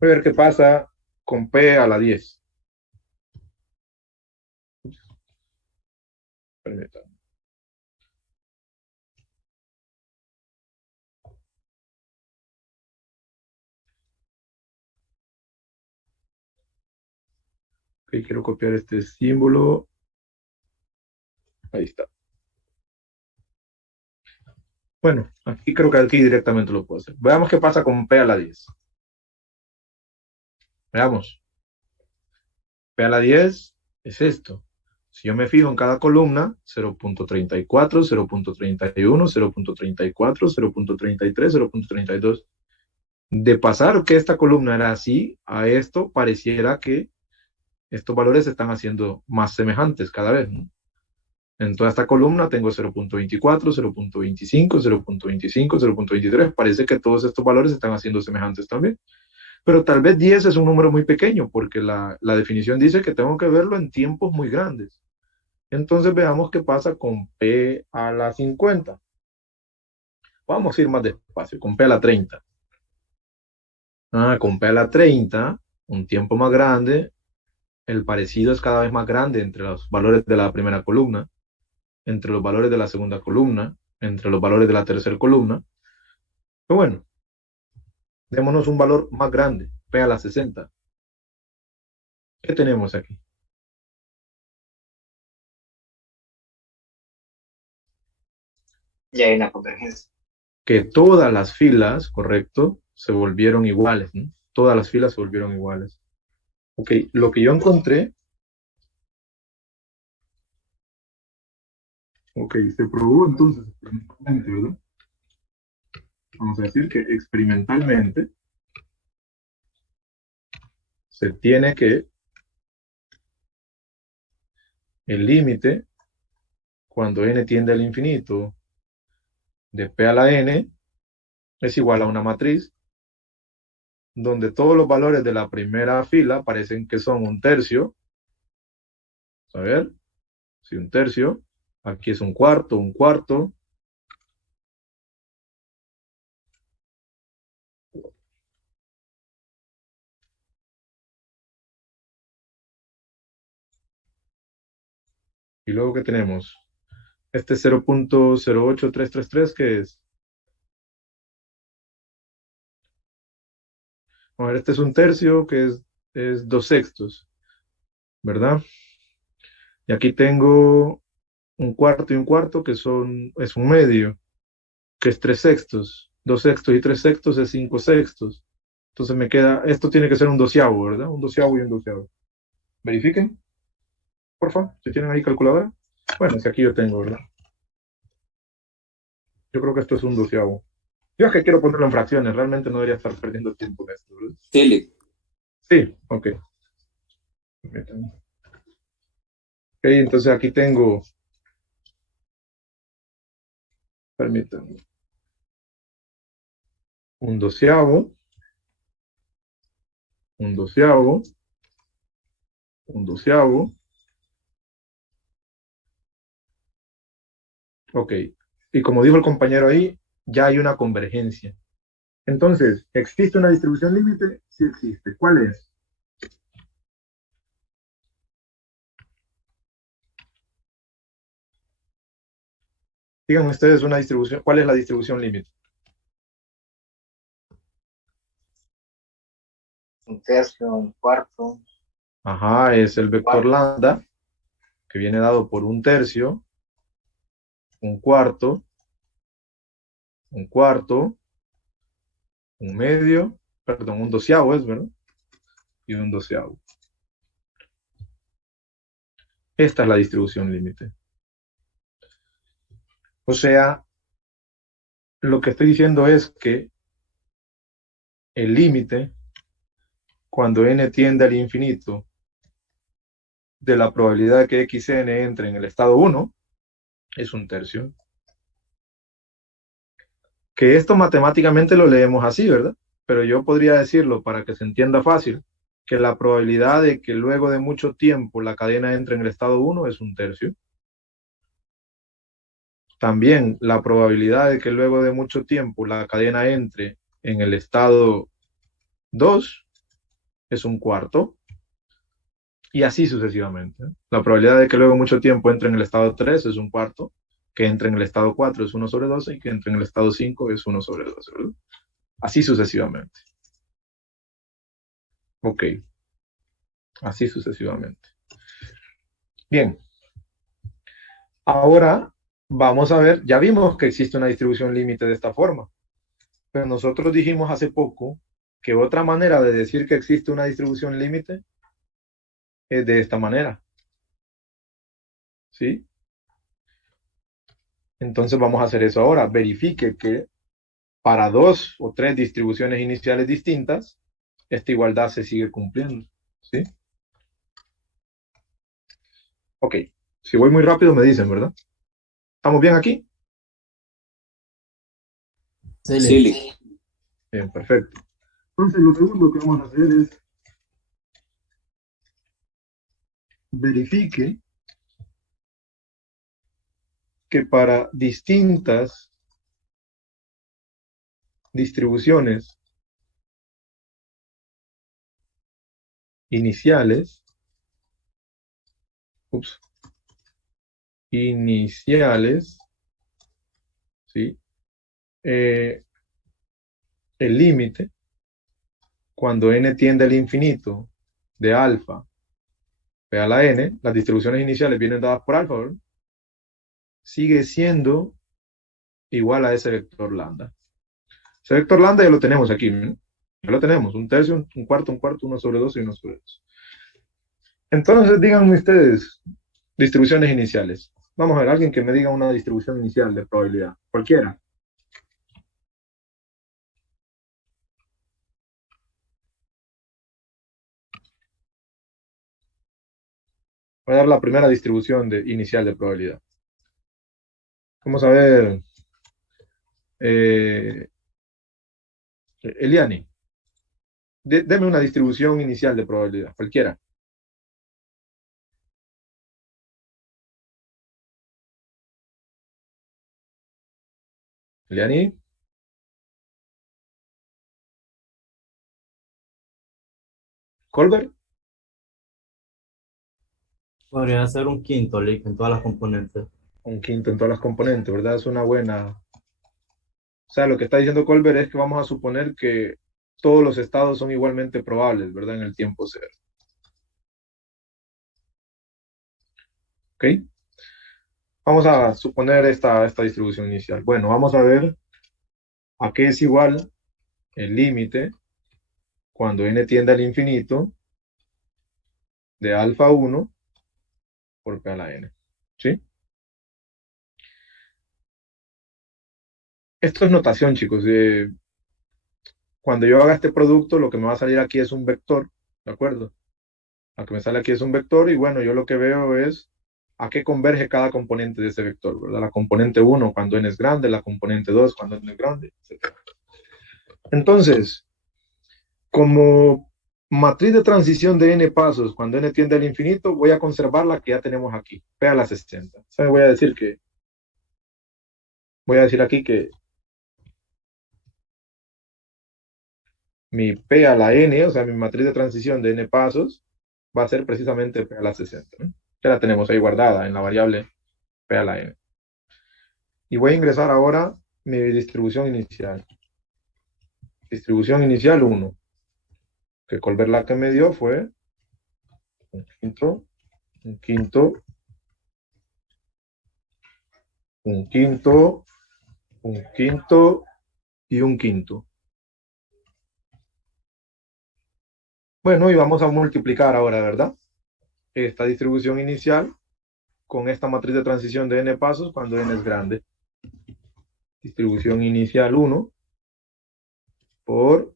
Voy a ver qué pasa con P a la 10. Permítanme. Ok, quiero copiar este símbolo. Ahí está. Bueno, aquí creo que aquí directamente lo puedo hacer. Veamos qué pasa con P a la 10. Veamos. P a la 10 es esto. Si yo me fijo en cada columna, 0.34, 0.31, 0.34, 0.33, 0.32. De pasar que esta columna era así, a esto pareciera que estos valores se están haciendo más semejantes cada vez, ¿no? En toda esta columna tengo 0.24, 0.25, 0.25, 0.23. Parece que todos estos valores se están haciendo semejantes también. Pero tal vez 10 es un número muy pequeño, porque la definición dice que tengo que verlo en tiempos muy grandes. Entonces veamos qué pasa con P a la 50. Vamos a ir más despacio, con P a la 30. Con P a la 30, un tiempo más grande, el parecido es cada vez más grande entre los valores de la primera columna, entre los valores de la segunda columna, entre los valores de la tercera columna. Pero bueno, démonos un valor más grande, P a la 60. ¿Qué tenemos aquí? Ya hay una convergencia. Que todas las filas, correcto, se volvieron iguales, ¿no? Todas las filas se volvieron iguales. Ok, lo que yo encontré, ok, se probó entonces experimentalmente, ¿verdad? Vamos a decir que experimentalmente se tiene que el límite, cuando n tiende al infinito, de P a la n, es igual a una matriz donde todos los valores de la primera fila parecen que son un tercio. A ver, si un tercio, aquí es un cuarto, un cuarto. Y luego, ¿qué tenemos? Este 0.08333, ¿qué es? A ver, este es un tercio, que es 2/6, ¿verdad? Y aquí tengo un cuarto y un cuarto, que es un medio, que es 3/6. 2/6 y 3/6 es 5/6. Entonces me queda, esto tiene que ser un doceavo, ¿verdad? Un doceavo y un doceavo. Verifiquen, por favor, si tienen ahí calculadora. Bueno, si aquí yo tengo, ¿verdad? Yo creo que esto es un doceavo. Yo es que quiero ponerlo en fracciones, realmente no debería estar perdiendo tiempo en esto, ¿verdad? Philip, Sí, ok. Permítanme. Ok, entonces aquí tengo, permítanme, un doceavo, un doceavo, un doceavo. Ok. Y como dijo el compañero ahí, ya hay una convergencia. Entonces, ¿existe una distribución límite? Sí existe. ¿Cuál es? Digan ustedes una distribución. ¿Cuál es la distribución límite? Un tercio, un cuarto, Ajá, es el vector cuarto. lambda, que viene dado por un tercio, un cuarto, un cuarto, un medio, perdón, un doceavo es, ¿verdad? Y un doceavo. Esta es la distribución límite. O sea, lo que estoy diciendo es que el límite, cuando n tiende al infinito, de la probabilidad de que xn entre en el estado 1, es un tercio. Que esto matemáticamente lo leemos así, ¿verdad? Pero yo podría decirlo para que se entienda fácil, que la probabilidad de que luego de mucho tiempo la cadena entre en el estado 1 es un tercio. También la probabilidad de que luego de mucho tiempo la cadena entre en el estado 2 es un cuarto. Y así sucesivamente. La probabilidad de que luego mucho tiempo entre en el estado 3 es un cuarto, que entre en el estado 4 es 1/12 y que entre en el estado 5 es 1/12, ¿verdad? Así sucesivamente. Ok, así sucesivamente. Bien, ahora vamos a ver, ya vimos que existe una distribución límite de esta forma, pero nosotros dijimos hace poco que otra manera de decir que existe una distribución límite es de esta manera. ¿Sí? Entonces vamos a hacer eso ahora. Verifique que para dos o tres distribuciones iniciales distintas, esta igualdad se sigue cumpliendo. ¿Sí? Ok. Si voy muy rápido me dicen, ¿verdad? ¿Estamos bien aquí? Philip, Philip, Bien, perfecto. Entonces lo segundo que vamos a hacer es verifique que para distintas distribuciones iniciales, iniciales, ¿sí? El límite, cuando n tiende al infinito de alfa p a la n, las distribuciones iniciales vienen dadas por alfa, ¿verdad? Sigue siendo igual a ese vector lambda. Ese vector lambda ya lo tenemos aquí, ¿no? Ya lo tenemos, un tercio, un cuarto, 1/2 y 1/2. Entonces, díganme ustedes, distribuciones iniciales. Vamos a ver, alguien que me diga una distribución inicial de probabilidad. Cualquiera. Voy a dar la primera distribución inicial de probabilidad. Vamos a ver. Eliani, deme una distribución inicial de probabilidad, cualquiera. Eliani, Colbert, Podría ser un quinto, Lick, en todas las componentes. un quinto en todas las componentes, ¿verdad? Es una buena. O sea, lo que está diciendo Colbert es que vamos a suponer que todos los estados son igualmente probables, ¿verdad? En el tiempo cero. ¿Ok? Vamos a suponer esta distribución inicial. Bueno, vamos a ver a qué es igual el límite cuando n tiende al infinito de alfa 1 por p a la n. ¿Sí? Esto es notación, chicos. Cuando yo haga este producto, lo que me va a salir aquí es un vector, ¿de acuerdo? Lo que me sale aquí es un vector y bueno, yo lo que veo es a qué converge cada componente de ese vector, ¿verdad? La componente 1 cuando n es grande, la componente 2 cuando n es grande, etc. Entonces, como matriz de transición de n pasos cuando n tiende al infinito, voy a conservar la que ya tenemos aquí, p a la 60. O sea, voy a decir aquí que mi p a la n, o sea, mi matriz de transición de n pasos, va a ser precisamente p a la 60, ¿no? Ya la tenemos ahí guardada en la variable p a la n. Y voy a ingresar ahora mi distribución inicial. Distribución inicial 1. Que Colbert la que me dio fue un quinto, un quinto, un quinto, un quinto y un quinto. Bueno, y vamos a multiplicar ahora, ¿verdad? Esta distribución inicial con esta matriz de transición de n pasos cuando n es grande. Distribución inicial 1 por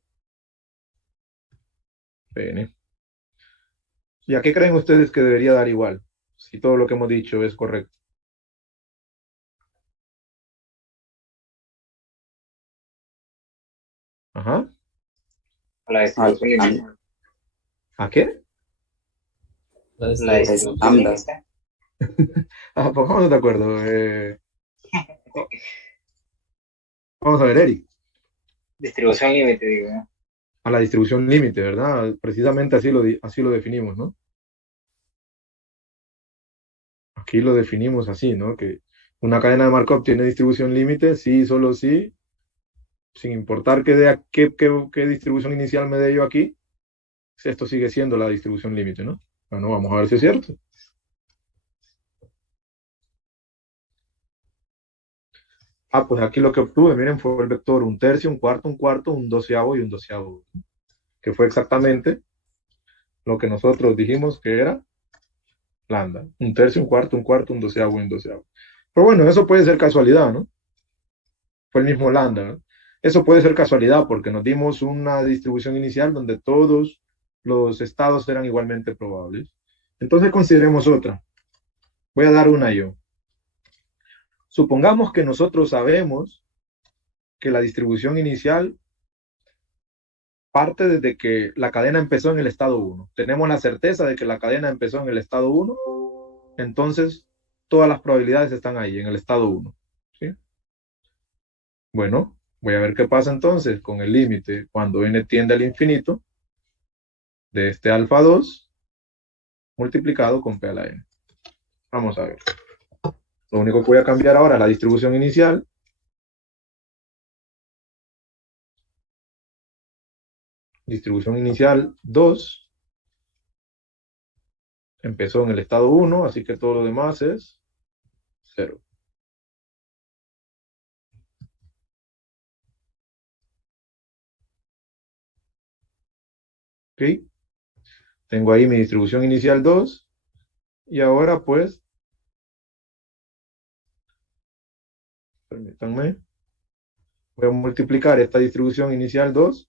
Pn. ¿Y a qué creen ustedes que debería dar igual? Si todo lo que hemos dicho es correcto. Ajá. La distribución límite. ¿A qué? La La distribución distribución lambda. límite. Pongámonos de acuerdo. Vamos a ver, Eric. Distribución límite, digo. A la distribución límite, ¿verdad? Precisamente así lo definimos, ¿no? Aquí lo definimos así, ¿no? Que una cadena de Markov tiene distribución límite, sí, solo sí, sin importar qué distribución inicial me dé yo aquí, esto sigue siendo la distribución límite, ¿no? Bueno, vamos a ver si es cierto. Pues aquí lo que obtuve, miren, fue el vector un tercio, un cuarto, un doceavo y un doceavo, que fue exactamente lo que nosotros dijimos que era lambda. Un tercio, un cuarto, un doceavo y un doceavo. Pero bueno, eso puede ser casualidad, ¿no? Fue el mismo lambda, ¿no? Eso puede ser casualidad porque nos dimos una distribución inicial donde todos los estados eran igualmente probables. Entonces consideremos otra. Voy a dar una yo. Supongamos que nosotros sabemos que la distribución inicial parte desde que la cadena empezó en el estado 1. Tenemos la certeza de que la cadena empezó en el estado 1. Entonces, todas las probabilidades están ahí, en el estado 1. ¿Sí? Bueno, voy a ver qué pasa entonces con el límite cuando n tiende al infinito de este alfa 2 multiplicado con p a la n. Vamos a ver. Lo único que voy a cambiar ahora es la distribución inicial. Distribución inicial 2. Empezó en el estado 1, así que todo lo demás es 0. ¿Ok? Tengo ahí mi distribución inicial 2. Y ahora pues, permítanme, voy a multiplicar esta distribución inicial 2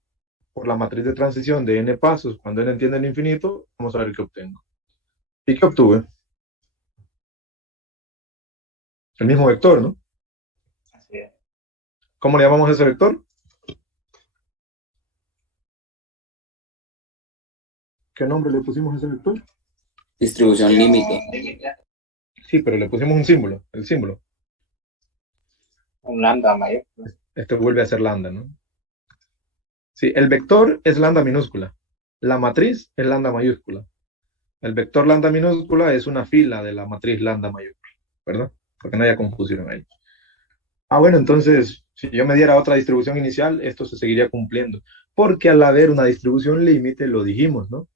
por la matriz de transición de n pasos cuando n tiende al infinito. Vamos a ver qué obtengo. ¿Y qué obtuve? El mismo vector, ¿no? Así es. ¿Cómo le llamamos a ese vector? ¿Qué nombre le pusimos a ese vector? Distribución límite. Sí, pero le pusimos un símbolo, el símbolo. Un lambda mayor. Esto vuelve a ser lambda, ¿no? Sí, el vector es lambda minúscula. La matriz es lambda mayúscula. El vector lambda minúscula es una fila de la matriz lambda mayúscula, ¿verdad? Para que no haya confusión ahí. Bueno, entonces, si yo me diera otra distribución inicial, esto se seguiría cumpliendo. Porque al haber una distribución límite, lo dijimos, ¿no?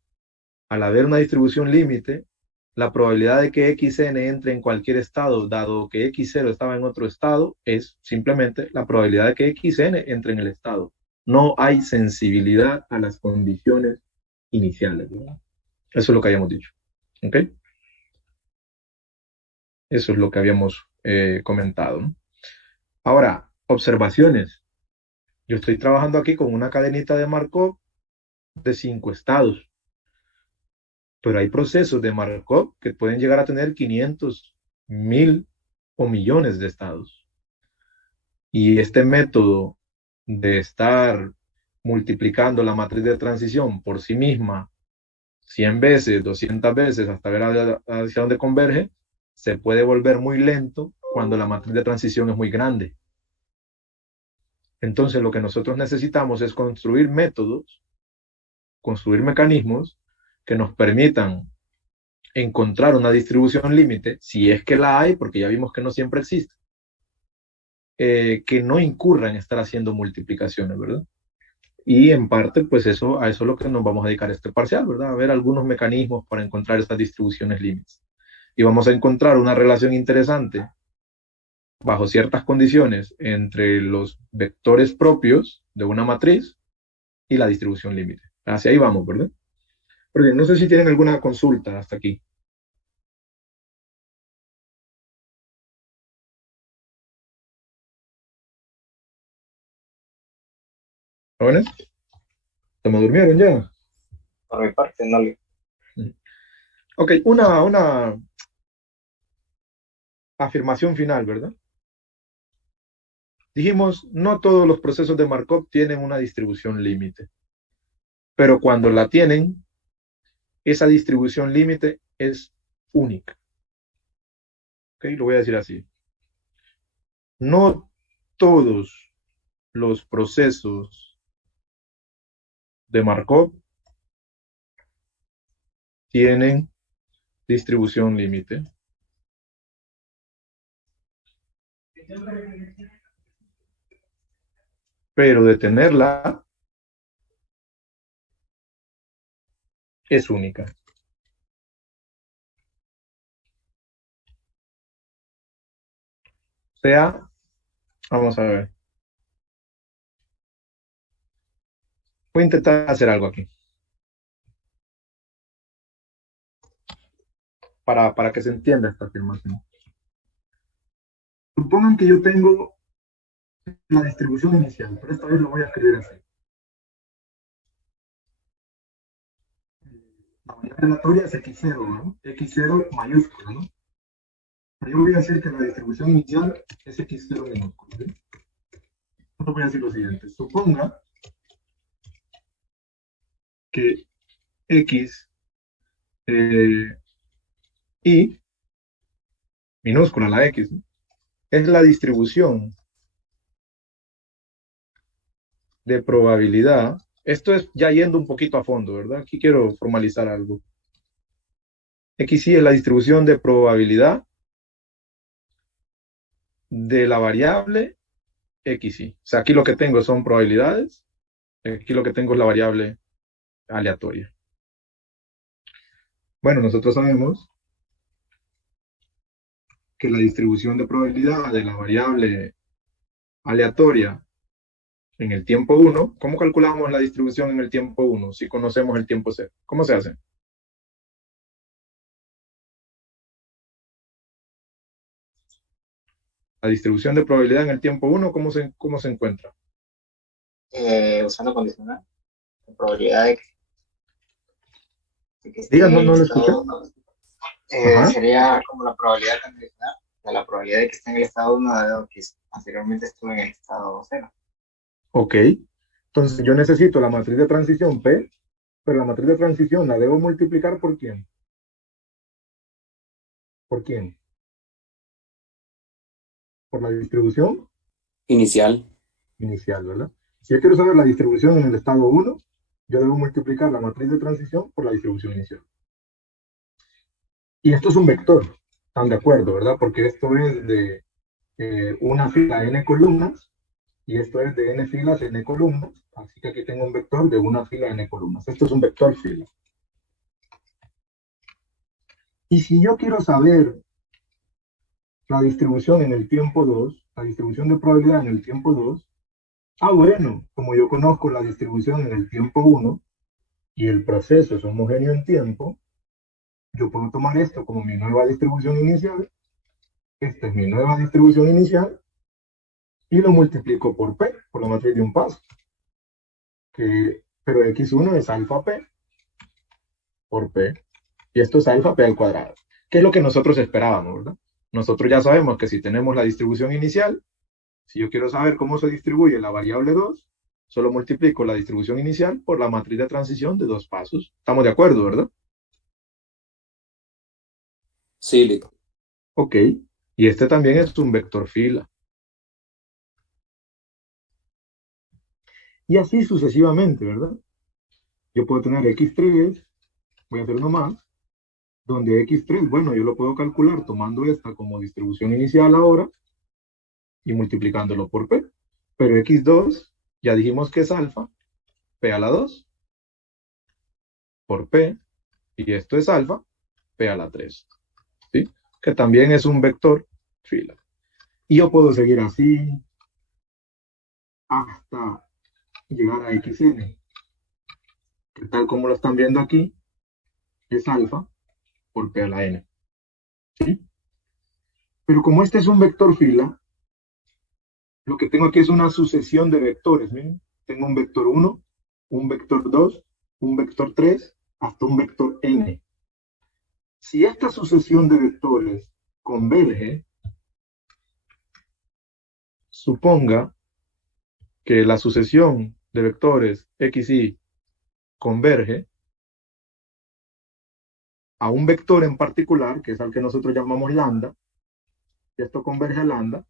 Al haber una distribución límite, la probabilidad de que xn entre en cualquier estado, dado que x0 estaba en otro estado, es simplemente la probabilidad de que xn entre en el estado. No hay sensibilidad a las condiciones iniciales, ¿verdad? Eso es lo que habíamos dicho. ¿Ok? Eso es lo que habíamos comentado, ¿no? Ahora, observaciones. Yo estoy trabajando aquí con una cadenita de Markov de 5 estados, pero hay procesos de Markov que pueden llegar a tener 500, 1000 o millones de estados. Y este método de estar multiplicando la matriz de transición por sí misma 100 veces, 200 veces, hasta ver hacia dónde converge, se puede volver muy lento cuando la matriz de transición es muy grande. Entonces, lo que nosotros necesitamos es construir métodos, construir mecanismos que nos permitan encontrar una distribución límite, si es que la hay, porque ya vimos que no siempre existe, que no incurra en estar haciendo multiplicaciones, ¿verdad? Y en parte, pues eso, a eso es lo que nos vamos a dedicar este parcial, ¿verdad? A ver algunos mecanismos para encontrar estas distribuciones límites. Y vamos a encontrar una relación interesante bajo ciertas condiciones entre los vectores propios de una matriz y la distribución límite. Hacia ahí vamos, ¿verdad? Porque no sé si tienen alguna consulta hasta aquí. ¿Jóvenes? ¿Se me durmieron ya? Por mi parte, no le. Ok, una afirmación final, ¿verdad? Dijimos, no todos los procesos de Markov tienen una distribución límite, pero cuando la tienen, esa distribución límite es única. ¿Ok? Lo voy a decir así. No todos los procesos de Markov tienen distribución límite, pero de tenerla es única. O sea, vamos a ver. Voy a intentar hacer algo aquí para que se entienda esta afirmación. Supongan que yo tengo la distribución inicial, pero esta vez lo voy a escribir así. La unidad relatoria es x0, ¿no? X0 mayúscula, ¿no? Pero yo voy a decir que la distribución inicial es x0 minúscula, ¿sí? Entonces voy a decir lo siguiente. Suponga que x y minúscula la X, ¿no? Es la distribución de probabilidad. Esto es ya yendo un poquito a fondo, ¿verdad? Aquí quiero formalizar algo. XY es la distribución de probabilidad de la variable XY. O sea, aquí lo que tengo son probabilidades, aquí lo que tengo es la variable aleatoria. Bueno, nosotros sabemos que la distribución de probabilidad de la variable aleatoria en el tiempo 1, ¿cómo calculamos la distribución en el tiempo 1 si conocemos el tiempo 0? ¿Cómo se hace? La distribución de probabilidad en el tiempo 1, cómo se encuentra? Usando condicional, la probabilidad de que esté Diga, en no, el no lo escuché. estado 1 Ajá, sería como la probabilidad condicional de la probabilidad de que esté en el estado 1 dado que anteriormente estuvo en el estado 0. ok. Entonces yo necesito la matriz de transición P, pero la matriz de transición la debo multiplicar ¿por quién? ¿Por quién? Por la distribución Inicial. inicial, ¿verdad? Si yo quiero saber la distribución en el estado 1, yo debo multiplicar la matriz de transición por la distribución inicial. Y esto es un vector, están de acuerdo, ¿verdad? Porque esto es de una fila n columnas y esto es de n filas n columnas, así que aquí tengo un vector de una fila n columnas. Esto es un vector fila. Y si yo quiero saber la distribución en el tiempo 2, la distribución de probabilidad en el tiempo 2, bueno, como yo conozco la distribución en el tiempo 1 y el proceso es homogéneo en tiempo, yo puedo tomar esto como mi nueva distribución inicial, esta es mi nueva distribución inicial, y lo multiplico por P, por la matriz de un paso. Pero X1 es alfa P por P, y esto es alfa P al cuadrado, que es lo que nosotros esperábamos, ¿verdad? Nosotros ya sabemos que si tenemos la distribución inicial, si yo quiero saber cómo se distribuye la variable 2, solo multiplico la distribución inicial por la matriz de transición de dos pasos. Estamos de acuerdo, ¿verdad? Sí, listo. Ok. Y este también es un vector fila. Y así sucesivamente, ¿verdad? Yo puedo tener X3, voy a hacer uno más, donde X3, bueno, yo lo puedo calcular tomando esta como distribución inicial ahora y multiplicándolo por P. Pero X2, ya dijimos que es alfa, P a la 2 por P, y esto es alfa, P a la 3, ¿sí? Que también es un vector fila. Y yo puedo seguir así hasta llegar a XN, que tal como lo están viendo aquí, es alfa por P a la N, ¿sí? Pero como este es un vector fila, lo que tengo aquí es una sucesión de vectores, ¿miren? Tengo un vector 1, un vector 2, un vector 3, hasta un vector n. Si esta sucesión de vectores converge, suponga que la sucesión de vectores x, y converge a un vector en particular, que es al que nosotros llamamos lambda, y esto converge a lambda,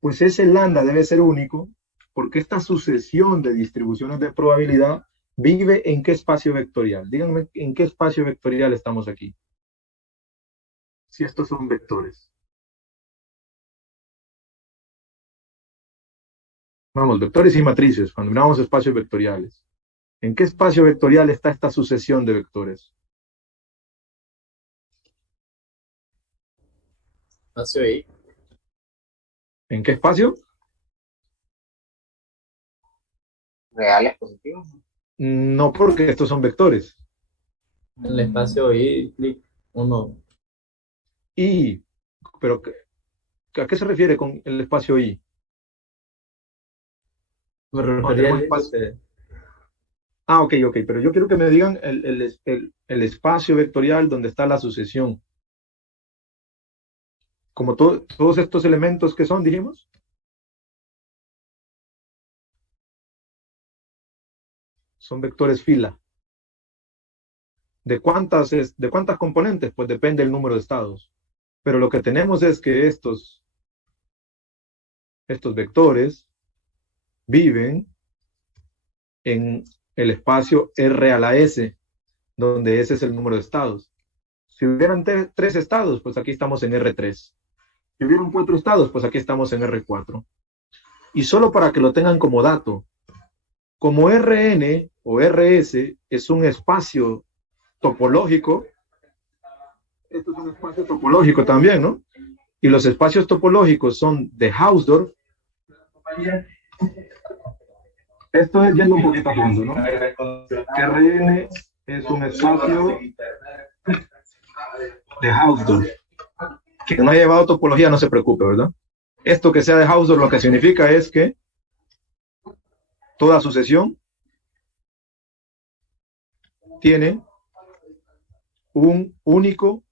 pues ese lambda debe ser único porque esta sucesión de distribuciones de probabilidad vive en qué espacio vectorial. Díganme en qué espacio vectorial estamos aquí. Si estos son vectores. Vamos, vectores y matrices, cuando miramos espacios vectoriales. ¿En qué espacio vectorial está esta sucesión de vectores? Espacio ahí. ¿En qué espacio? Reales positivos. No, porque estos son vectores. En el espacio ahí, clic, uno. Y, pero ¿a qué se refiere con el espacio I? Me No, refería tenemos al espacio. límite. Ok, ok, pero yo quiero que me digan el espacio vectorial donde está la sucesión. Como todos estos elementos que son, dijimos, son vectores fila. ¿De cuántas componentes? Pues depende del número de estados. Pero lo que tenemos es que estos vectores viven en el espacio R a la S, donde S es el número de estados. Si hubieran tres estados, pues aquí estamos en R3. Si hubieran 4 estados, pues aquí estamos en R4. Y solo para que lo tengan como dato, como Rn o Rs es un espacio topológico, esto es un espacio topológico también, ¿no? Y los espacios topológicos son de Hausdorff. Esto es yendo un poquito a fondo, ¿no? Rn es un espacio de Hausdorff. Quien no haya llevado topología no se preocupe, ¿verdad? Esto que sea de Hausdorff lo que significa es que toda sucesión tiene un único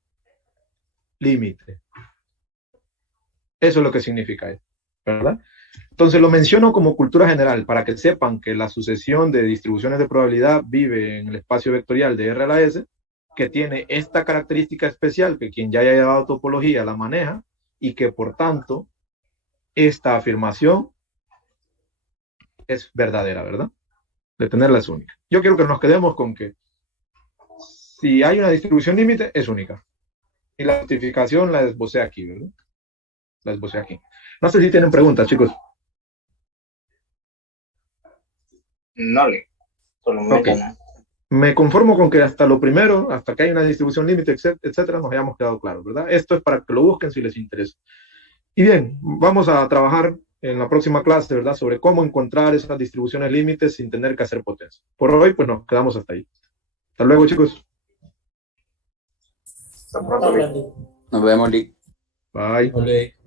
límite. Eso es lo que significa esto, ¿verdad? Entonces lo menciono como cultura general para que sepan que la sucesión de distribuciones de probabilidad vive en el espacio vectorial de R a la S, que tiene esta característica especial que quien ya haya llevado topología la maneja y que por tanto esta afirmación es verdadera, ¿verdad? De tenerla es única. Yo quiero que nos quedemos con que si hay una distribución límite es única. Y la justificación la esbocé aquí, ¿verdad? La esbocé aquí. No sé si tienen preguntas, chicos. No le. Solo me Ok. Me conformo con que hasta lo primero, hasta que hay una distribución límite, etcétera, nos hayamos quedado claros, ¿verdad? Esto es para que lo busquen si les interesa. Y bien, vamos a trabajar en la próxima clase, ¿verdad? Sobre cómo encontrar esas distribuciones límites sin tener que hacer potencia. Por hoy, pues nos quedamos hasta ahí. Hasta luego, chicos. Hasta pronto. Nos vemos, Lick. Bye. Ole.